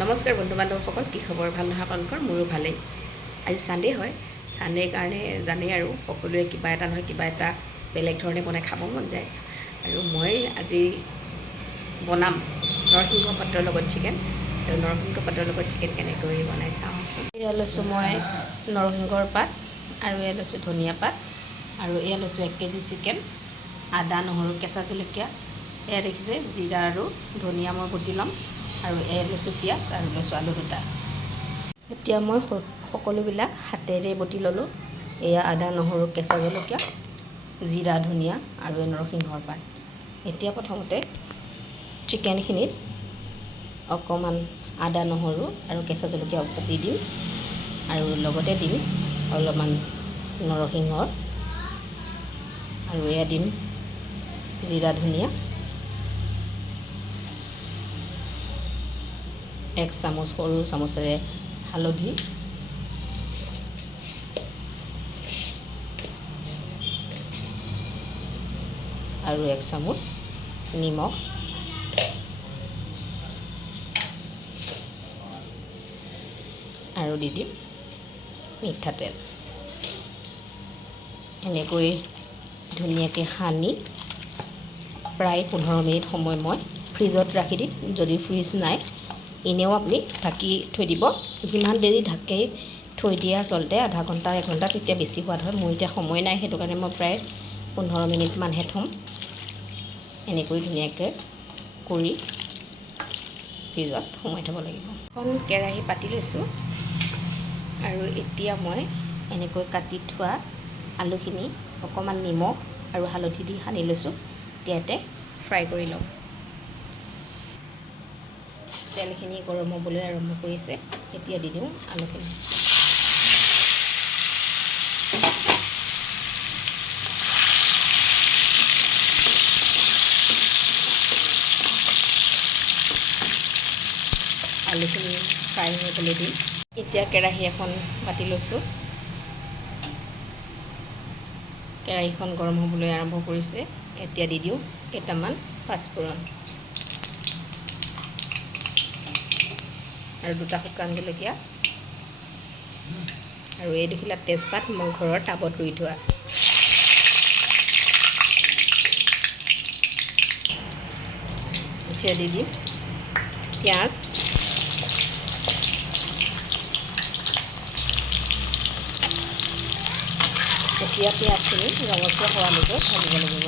নমস্কাৰ বন্ধু বান্ধৱসকল, কি খবৰ? ভাল নহয় আপোনালোকৰ? মোৰো ভালেই। আজি ছানডে হয়, ছানডেৰ কাৰণে জানেই আৰু সকলোৱে কিবা এটা নহয় কিবা এটা বেলেগ ধৰণে বনাই খাব মন যায়। আৰু মই আজি বনাম নৰসিংহ পাতৰ লগত চিকেন। আৰু নৰসিংহ পাতৰ লগত চিকেন কেনেকৈ বনাই চাওঁচোন। এয়া লৈছোঁ মই নৰসিংহৰ পাত, আৰু এয়া লৈছোঁ ধনিয়া পাত, আৰু এয়া লৈছোঁ 1 কেজি চিকেন, আদা নহৰু কেঁচা জলকীয়া, এয়া দেখিছে জিৰা আৰু ধনিয়া মই বটি ল'ম, আৰু এয়া লৈছোঁ পিঁয়াজ, আৰু লৈছোঁ আলু দুটা। এতিয়া মই সকলোবিলাক হাতেৰে বটি ল'লোঁ। এয়া আদা নহৰু কেঁচা জলকীয়া, জিৰা ধনিয়া আৰু নৰসিংহৰ পাত। এতিয়া প্ৰথমতে চিকেনখিনিত অকণমান আদা নহৰু আৰু কেঁচা জলকীয়া দি দিম, আৰু লগতে দিম অলপমান নৰসিংহৰ, আৰু এয়া দিম জিৰা ধনিয়া, 1 চামুচ সৰু চামুচেৰে হালধি, আৰু 1 চামুচ নিমখ, আৰু দি দিম মিঠাতেল। এনেকৈ ধুনীয়াকৈ সানি প্ৰায় 15 মিনিট সময় মই ফ্ৰিজত ৰাখি দিম। যদি ফ্ৰিজ নাই এনেও আপুনি ঢাকি থৈ দিব। যিমান দেৰি ঢাকি থৈ দিয়ে আচলতে আধা ঘণ্টা 1 ঘণ্টা, তেতিয়া বেছি সোৱাদ হয়। মোৰ এতিয়া সময় নাই, সেইটো কাৰণে মই প্ৰায় 15 মিনিটমানহে থ'ম। এনেকৈ ধুনীয়াকৈ কৰি ফ্ৰিজত সোমাই থ'ব লাগিব। এখন কেৰাহী পাতি লৈছোঁ, আৰু এতিয়া মই এনেকৈ কাটি থোৱা আলুখিনি অকণমান নিমখ আৰু হালধি দি সানি লৈছোঁ। ইয়াতে ফ্ৰাই কৰি লওঁ। তেলখিনি গৰম হ'বলৈ আৰম্ভ কৰিছে। এতিয়া দি দিওঁ আলুখিনি। আলুখিনি ফ্ৰাই হ'বলৈ দিম। এতিয়া কেৰাহী এখন পাতি লৈছোঁ। কেৰাহীখন গৰম হ'বলৈ আৰম্ভ কৰিছে। এতিয়া দি দিওঁ কেইটামান পাঁচফোৰণ, আৰু 2টা শুকান জলকীয়া, আৰু এই 2খিলা তেজপাত মই ঘৰৰ টাবত ৰুই থোৱা। এতিয়া দি দিম পিঁয়াজ, এতিয়া পিঁয়াজখিনি ৰঙচুৱা হোৱালৈকে ভাজিব লাগিব।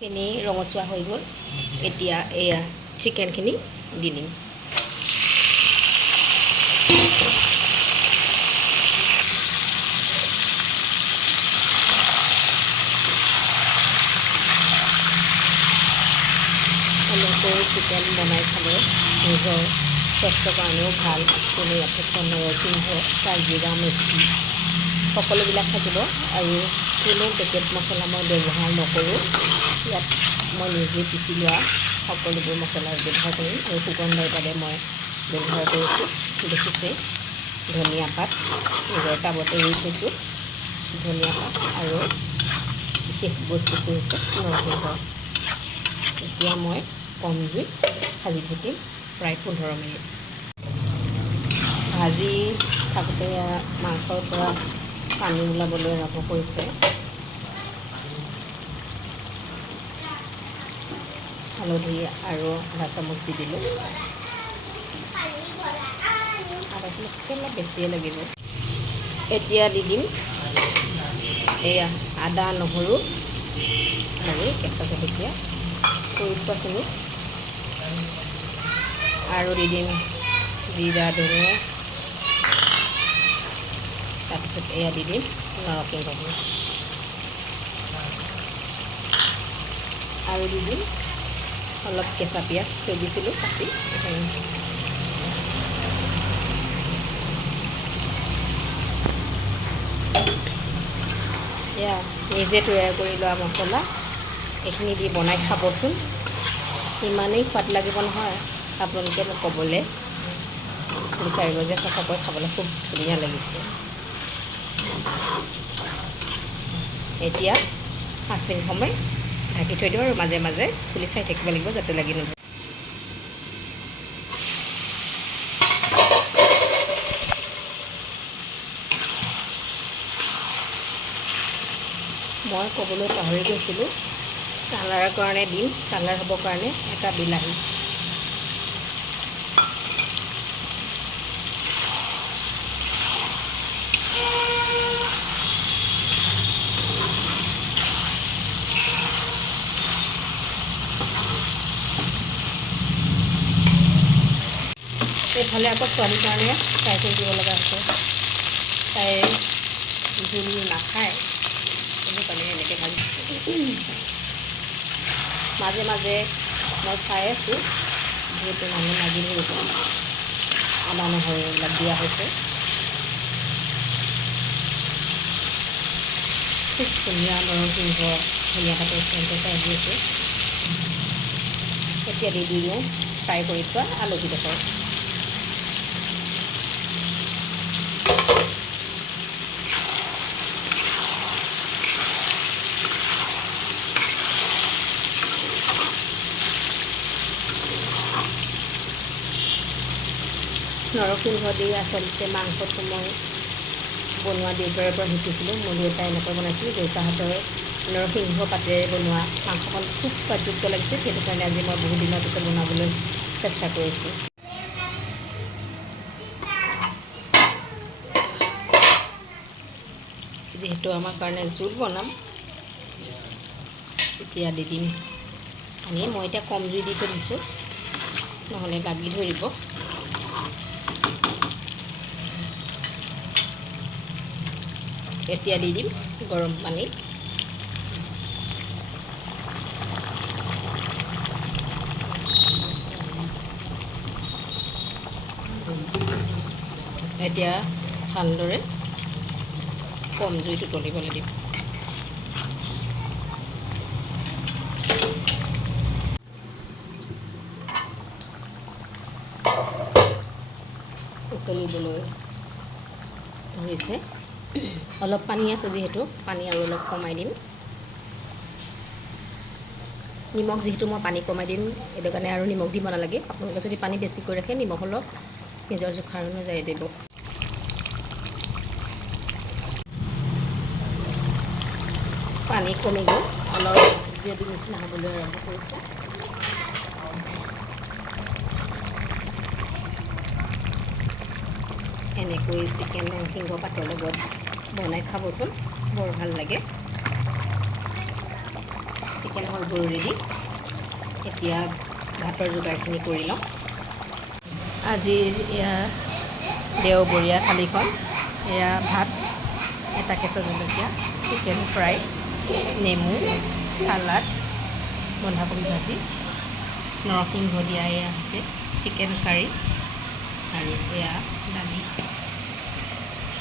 খিনি ৰঙচুৱা হৈ গ'ল। এতিয়া এয়া চিকেনখিনি দি দিম। এনেকৈ চিকেন বনাই খালে নিজৰ স্বাস্থ্যৰ কাৰণেও ভাল। কোনো ইয়াতে নৰসিংহ, কাজিৰা, মেথি সকলোবিলাক থাকিব, আৰু কোনো পেকেট মছলা মই ব্যৱহাৰ নকৰোঁ। ইয়াত মই নিজে পিচি লোৱা সকলোবোৰ মছলা ব্যৱহাৰ কৰিম, আৰু সুগন্ধৰ বাবে মই ব্যৱহাৰ কৰিছোঁ। দেখিছে ধনিয়া পাত নিজৰ টাবতে ৰুই থৈছোঁ। ধনিয়া পাত আৰু বিশেষ বস্তুটো হৈছে নৰসিংহ। এতিয়া মই কম জুইত ভাজি থাকিম প্ৰায় 15 মিনিট। ভাজি থাকোঁতে মাংসৰ পৰা পানী ওলাবলৈ আৰম্ভ কৰিছে। হালধি আৰু আধা চামুচ দি দিলোঁ। আধা চামুচকৈ অলপ বেছিয়ে লাগিব। এতিয়া দি দিম এয়া আদা নহৰু আৰু কেঁচা জলকীয়া কৰি থোৱাখিনি, আৰু দি দিম জিৰা ধনিয়া, তাৰপিছত এয়া দি দিম নৰসিংহখিনি, আৰু দি দিম অলপ কেঁচা পিঁয়াজ থৈ দিছিলোঁ কাটি। এয়া নিজে তৈয়াৰ কৰি লোৱা মছলা, এইখিনি দি বনাই খাবচোন। ইমানেই সোৱাদ লাগিব নহয়, আপোনালোকে মোক ক'বলৈ বিচাৰিব যে সঁচাকৈ খাবলৈ খুব ধুনীয়া লাগিছে। এতিয়া 5 মিনিট সময় ঢাকি ঢাকি থৈ দিওঁ আৰু মাজে মাজে খুলি চাই থাকিব লাগিব যাতে লাগি নধৰে। মই ক'বলৈ পাহৰি গৈছিলোঁ, কালাৰৰ কাৰণে দিম, কালাৰ হ'বৰ কাৰণে এটা বিলাহী। এইফালে আকৌ ছোৱালীৰ কাৰণে ফ্ৰাই কৰি দিব লগা হৈছে, তাই জোল নাখায়, সেইটো কাৰণে এনেকৈ ভাজি। মাজে মাজে মই চাই আছোঁ, যিহেতু মানুহ লাগি ধৰিব, আদা নহৰু এইবিলাক দিয়া হৈছে। খুব ধুনীয়া নৰসিংহ ধনিয়া পাতৰ চেণ্টটো আহি আছে। এতিয়া দি দিওঁ ফ্ৰাই কৰি থোৱা আলুকেইডোখৰ। নৰসিংহ দি আচলতে মাংসটো মই বনোৱা দেউতাৰ পৰা শিকিছিলোঁ। মোৰ দেউতাই এনেকৈ বনাইছিল, দেউতাহঁতৰ নৰসিংহ পাতেৰে বনোৱা মাংসকণ খুব সোৱাদযুক্ত লাগিছে, সেইটো কাৰণে আজি মই বহুত দিনৰ পিছত বনাবলৈ চেষ্টা কৰিছোঁ। যিহেতু আমাৰ কাৰণে জোল বনাম, এতিয়া দি দিম পানী। মই এতিয়া কম জুই দি থৈ দিছোঁ, নহ'লে লাগি ধৰিব। এতিয়া দি দিম গৰম পানী। এতিয়া ভালদৰে কম জুইত উতলিবলৈ দিম। উতলিবলৈ ধৰিছে, অলপ পানী আছে যিহেতু পানী আৰু অলপ কমাই দিম। নিমখ যিহেতু মই পানী কমাই দিম, সেইটো কাৰণে আৰু নিমখ দিব নালাগে। আপোনালোকে যদি পানী বেছিকৈ ৰাখে নিমখ অলপ নিজৰ জোখাৰ অনুযায়ী দিব। পানী কমি গ'ল, অলপ গ্ৰেভি নিচিনা হ'বলৈ আৰম্ভ কৰিছে। এনেকৈ চিকেন নৰসিংহ পাতৰ লগত বনাই খাবচোন, বৰ ভাল লাগে। চিকেন হৈ গ'ল ৰেডি। এতিয়া ভাতৰ যোগাৰখিনি কৰি লওঁ। আজিৰ এয়া দেওবৰীয়া থালিখন, এয়া ভাত, এটা কেঁচা জলকীয়া, চিকেন ফ্ৰাই, নেমু, চালাড, বন্ধাকবি ভাজি, নৰসিংহ দিয়া এয়া হৈছে চিকেন কাৰী, আৰু এয়া দালি।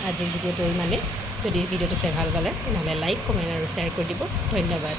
আজিৰ ভিডিঅ'টো ইমানেই। যদি ভিডিঅ'টো চাই ভাল পালে তেনেহ'লে লাইক, কমেণ্ট আৰু শ্বেয়াৰ কৰি দিব। ধন্যবাদ।